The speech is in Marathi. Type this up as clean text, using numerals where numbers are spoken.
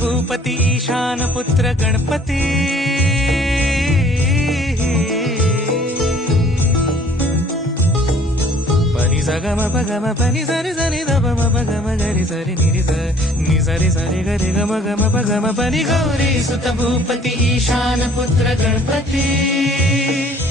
भूपती ईशान पुत्र गणपती पनि सगम पगम पनि सरि सरि दप पगम गरि सरि निरि नि सरि सरि गरि गम गम पगम पनि गौरी सुत भूपती ईशान पुत्र गणपती